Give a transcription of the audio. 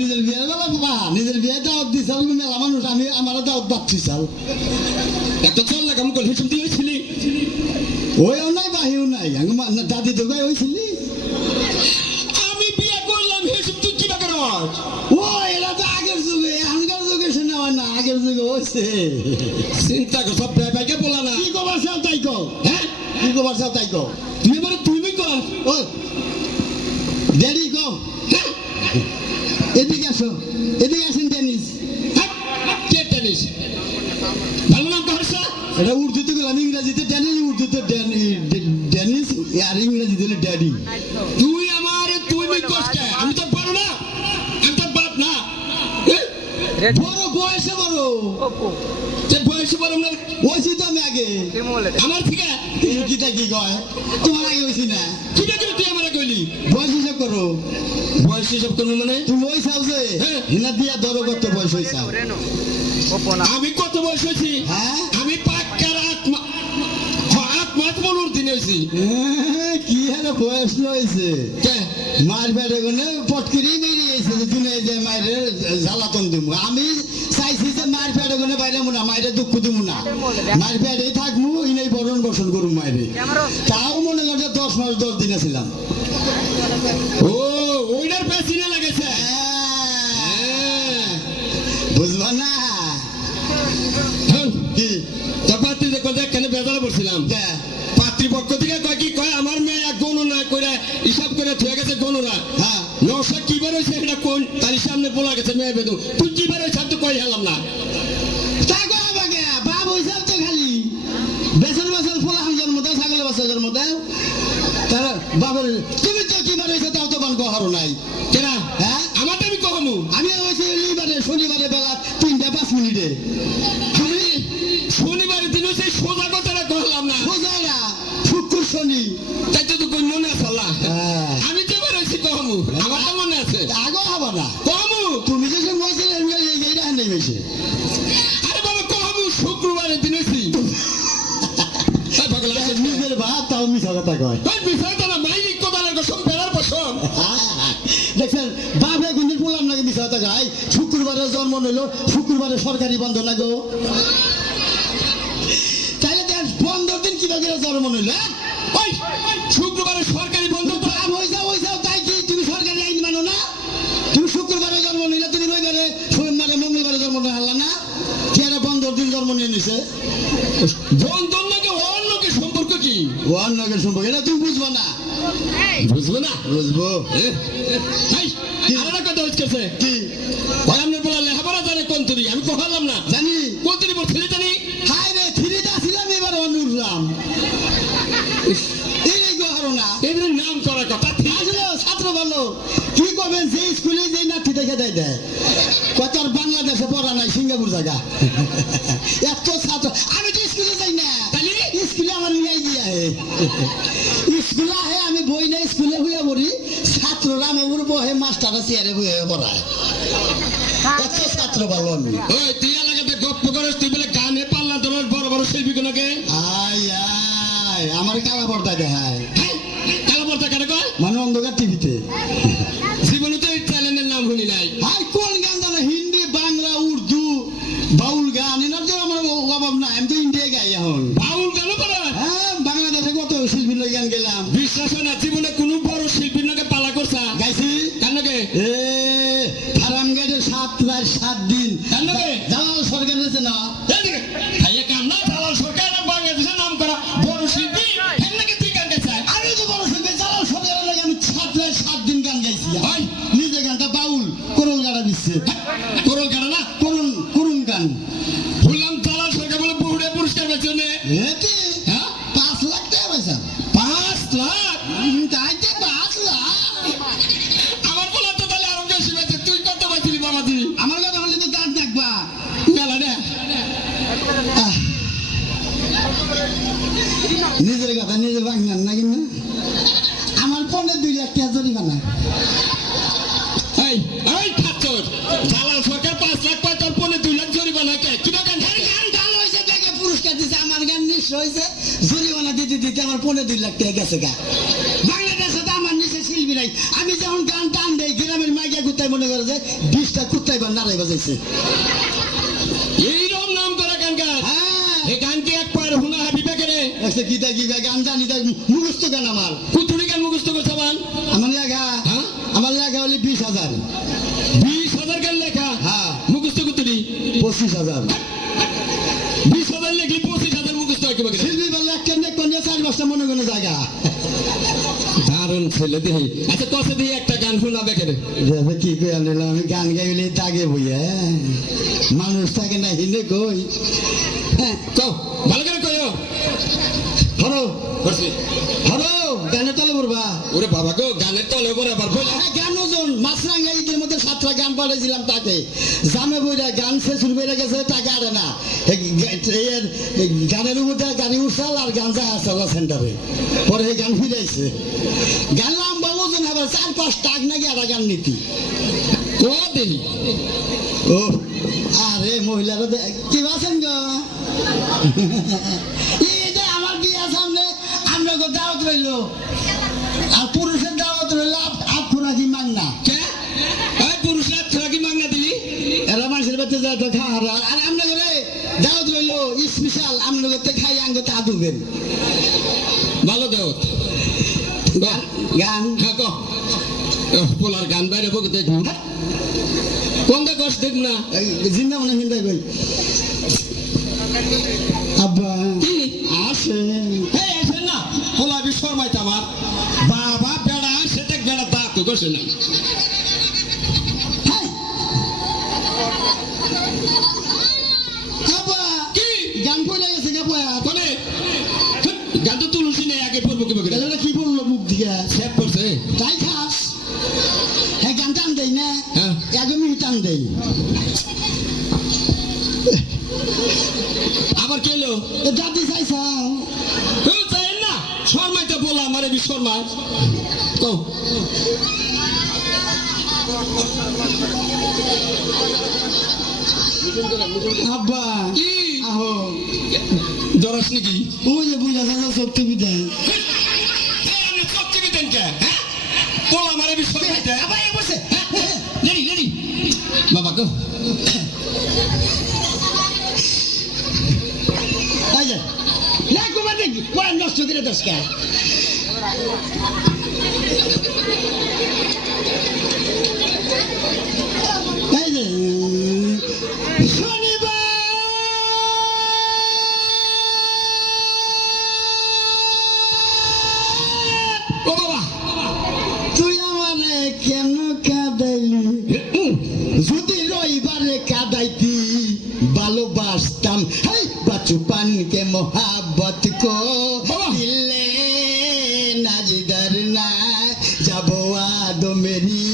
নিজের বিয়ে বেলা বাবা নিজের বিয়ে দাওয়াত দিছাল মেলা মানুষ আমি আমারও দাওয়াত বাচ্চিছাল একটা চল লাগাম কল হিসেব দিয়ে ছিলি ওইও নাই বাহিও নাই দাদি তো গায়ে হয়েছিলি আমি বিয়ে করলাম হিসেব তুই কি বাকার ও এরা তো আগের যুগে এখনকার যুগে শোনা হয় না আগের যুগে হচ্ছে চিন্তা কর সব ভাইকে বলা না কি কবার চাও তাই কও হ্যাঁ কি কবার চাও তাই কও তুই এবারে তুমি কর ও ড্যাডি কও এদিকে আসো এদিকে আসেন টেনিস কে টেনিস ভালো নাম কহসা এটা উর্দুতে গেলাম ইংরেজিতে টেনিস উর্দুতে টেনিস আর ইংরেজিতে হলো ড্যাডি তুই আমার তুই কষ্ট আমি তো পারো না আমি তো বাপ না বড় বয়সে বড় যে বয়সে বড় না ওইছি তো আমি আগে আমার ঠিক কিটা কি কয় তোমার আগে হয়েছি না কি করে তুই আমার কইলি বয়স হিসাব করো বয়স হিসাব করবো মানে তুমি ওই চাও যে হিনা দিয়া ধরো কত বয়স হয়েছাও আমি কত বয়স হয়েছি হ্যাঁ আমি পাক্কার আত্মা বলুর দিন হয়েছি কি হারে বয়স হয়েছে মার বেড়ে গনে পটকিরি বেরিয়েছে যে দিনে যে মায়ের জ্বালাতন দিব আমি চাইছি যে মার পেড়ে গনে বাইরে মুনা মায়ের দুঃখ দিব না মার পেড়েই থাকবো ইনাই বরণ বসন করুম মায়ের তাও মনে করছে 10 মাস 10 দিনে ছিলাম ও ওইটার পেছনে লাগেছে বুঝবা না কি পাত্রী দেখো দেখ কেন বেজারে পড়ছিলাম পাত্রীপক্ষ থেকে কয় কি কয় আমার মেয়ে এক গণনা করে হিসাব করে ঠিক গেছে গণনা হ্যাঁ নশা কি বের হয়েছে এটা কোন তার সামনে বলা গেছে মেয়ে বেদু তুই কি বের হয়েছে তো কই হেলাম না তাকে আমাকে বাপ হয়েছে তো খালি বেসর বেসর ফোলা জন্ম দাও ছাগলের বাচ্চা জন্ম দাও তারা বাবার তুমি তো কি বার হয়েছে তাও তো বান কহারো নাই কেনা হ্যাঁ আমারটা আমি কহমু আমি হয়েছে রবিবারে শনিবারে বেলা 3:05 মিনিটে আমি শনিবারের দিন হচ্ছে সোজা কথাটা কহলাম না বোঝায় না শুক্র শনি তাই তো তুই মনে আছে আল্লাহ আমি যে বের হয়েছি কহমু আমার তো মনে আছে আগো হবা না কহমু তুমি যে বলছিলে এইটা নেই বেশি আরে বাবা কহমু শুক্রবারের দিন হয়েছি নিজের ভাত তাও মিশা কথা কয় বিষয়টা না মাইলিক কথা লাগো সব বেড়ার পছন্দ দেখছেন বাপে গুঞ্জির বললাম নাকি মিশা কথা কয় শুক্রবারে জন্ম নিল শুক্রবারে সরকারি বন্ধ না গো তাহলে দেখ 15 দিন কিভাবে জন্ম নিল ওই শুক্রবারে সরকারি বন্ধ তো ওই যাও তাই কি তুমি সরকারি আইন মানো না তুমি শুক্রবারে জন্ম নিলে তুমি রবিবারে সোমবারে মঙ্গলবারে জন্ম নিলা না কি আর 15 দিন জন্ম নিয়ে নিছে বন্ধন নাকি অন্যকে সম্পর্ক কি ও অন্যকে সম্পর্ক এটা তুমি বুঝবো না বুঝবো না বুঝবো আর কথা হচ্ছে কি ভাই আপনার বলা লেখাপড়া জানে কোন তুরি আমি কহালাম না জানি কোন তুরি বলছিলি জানি হাই রে থ্রিটা ছিলাম এবার অনুরাম এই গহরো না এদের নাম করার কথা আসলে ছাত্র ভালো কি করবেন যে স্কুলে যে নাতি দেখে দেয় কত আর বাংলাদেশে পড়া নাই সিঙ্গাপুর জায়গা এত ছাত্র আমি তো স্কুলে যাই না তাহলে স্কুলে আমার নিয়ে গিয়ে স্কুলে আহে আমি বই না স্কুলে হইয়া পড়ি ছাত্ররা আমার বহে মাস্টাররা চেয়ারে বয়ে পড়ায় এত ছাত্র ভালো আমি ওই তুই এলাকাতে গপ্প করিস তুই বলে গানে পাল্লা তোমার বড় বড় শিল্পী গুলোকে আয় আয় আমার কালা পর্দা দেখায় কালা পর্দা কেন কয় মানে অন্ধকার টিভিতে জীবনে তো এই চ্যানেলের নাম শুনি নাই হাই কোন গান জানো হিন্দি বাংলা উর্দু বাউল গান এনার তো আমার অভাব নাই আমি তো ইন্ডিয়া গাই এখন বাউল গানও পারে হ্যাঁ বাংলাদেশে কত শিল্পীর গান গেলাম বিশ্বাস হয় না জীবনে কোনো বড় শিল্পীর নাকি পালা করছা গাইছি কেন নাকি এ ফার্ম গেটে 7 রাত 7 দিন কেন নাকি জালাল সরকার আছে না এদিকে ভাইয়া কাম না জালাল সরকার বাংলাদেশের নাম করা বড় শিল্পী কেন নাকি তুই গান গাইছা আমি তো বড় শিল্পী জালাল সরকারের লাগে আমি 7 রাত 7 দিন গান গাইছি ভাই নিজে গানটা বাউল করল গাড়া দিচ্ছে করল গান না করুন গান বললাম জালাল সরকার বলে বহুড়ে পুরস্কার পেয়েছে এতে হ্যাঁ 5 লাখ টাকা পয়সা 5 লাখ তাইতে 5 লাখ আমার বলা তো তাহলে আরো বেশি পেয়েছে তুই কত পাইছিলি বাবাজি আমার কথা বললে তো দাঁত দেখবা মেলা রে নিজের কথা নিজে ভাঙনার না কিনা আমার 2 লাখ টাকা জরিমানা এই এই খাচ্চর জালাল সরকার 5 লাখ পায় তোর 2 লাখ জরিমানা কে কি গান গান ভালো হয়েছে দেখে পুরস্কার দিছে আমার গান নিশ্চয় হয়েছে জরিমানা দিতে দিতে আমার 2 লাখ টাকা গেছে গা বাংলাদেশে তো আমার নিচে শিল্পীরা নাই আমি যখন গান টান দেই গ্রামের মাইয়া কুত্তায় মনে করে যে 20টা কুত্তাই বা নারাই বাজাইছে এইরকম নাম করা গান গান হ্যাঁ এই গান কি এক পার হুনা হাবিবা করে আচ্ছা গীতা কি গান জানি তা মুখস্থ গান আমার কুতুরি গান মুখস্থ করছে বান আমার লেখা হ্যাঁ আমার লেখা হলে 20,000 20,000 গান লেখা হ্যাঁ মুখস্থ কুতুরি 25,000 20,000 লেখি 25,000 মুখস্থ একেবারে শিল্পী বললে একটা নেক কোন 4-5টা মনে কোনো জায়গা দারুণ ছেলে দেহি আচ্ছা কসে দিয়ে একটা গান শোনাবে কেন দেখো কি কই আনলাম আমি গান গাইলে দাগে বইয়া মানুষ থাকে না হিনে কই হ্যাঁ কও ভালো করে কইও হরো করছি হরো গানে তলে পড়বা ওরে বাবা গো গানের তলে পরে আবার বল হ্যাঁ গান ওজন মাছরাঙ্গা ঈদের মধ্যে 7টা গান পাঠাইছিলাম তাকে জামে বইরা গান শেষ হয়ে গেছে টাকা আরে না এই গানের মধ্যে গাড়ি উঠাল আর গান যা আসল সেন্টারে পরে এই গান ফিরাইছে গান লম্বা ওজন আবার 4-5 টাক নাকি আর গান নীতি ও দেহি ও আরে মহিলারা কি আছেন গো এই যে আমার বিয়া সামনে আমরা গো দাওয়াত রইলো আর পুরুষের দাওয়াত রইলো আপনারা কি মাংনা কে এই পুরুষরা তোরা কি মাগনা দিলি এরা মানুষের বাচ্চা যায় তো খাওয়ার আর আমরা করে দাওয়াত রইলো স্পেশাল আমরা করতে খাই আঙ্গ তা দুবেন ভালো দাও গান হ্যাঁ কো পোলার গান বাইরে বকে দেখ কোনটা কষ্ট দেখ না জিন্দা মনে হিন্দা কই আব্বা কি আসে এই আসেন না পোলা বিশ্বরমাইতে আমার বাবা বেড়া সেটা বেড়া তা তো করছে না আব্বা কি গান পড়ে গেছে গা পয়া কোনে গান তো তুলসী নেই আগে পড়বো কি বকে এটা কি বললো মুখ দিকে সেভ করছে তাই খাস হ্যাঁ গান টান দেই না হ্যাঁ একদমই টান দেই আবার কেলো দাদি চাইছাও কেউ চাই না শর্মাইতে বলা আমারে বিশ্বরমায় কও আব্বা কি আহো জরাস নাকি ওই যে বুঝা যাচ্ছে সত্যি বিদায় আপনি চোখে দিতেন কে হ্যাঁ পোলা আমারে বিশ্বরমাইতে আবার এ বসে রেডি রেডি বাবা গো এই যে না কুমার দেখি কোরআন নষ্ট করে দশ কে এই যে শনিবার ও বাবা তুই আমারে কেন কাঁদাইলি যদি রবিবারে কাঁদাইতি ভালোবাসতাম হাই बचपन के मोहब्बत को दिल ने नजर ना जब याद मेरी